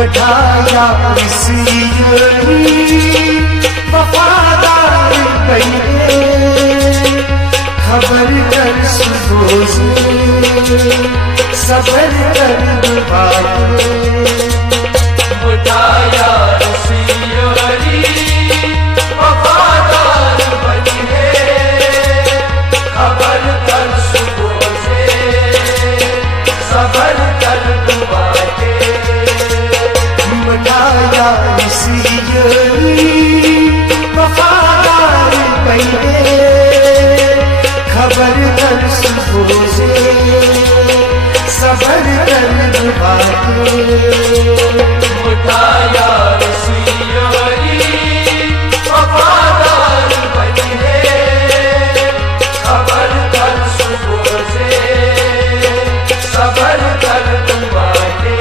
मठाया वफादार बने खबर कर सुबह से सबर कर दुबारे मठाया वफादार बने खबर कर सुबह से सबर कर दुबारे मठाया वफादार बने खबर कर सुबह से सबर कर दुबारे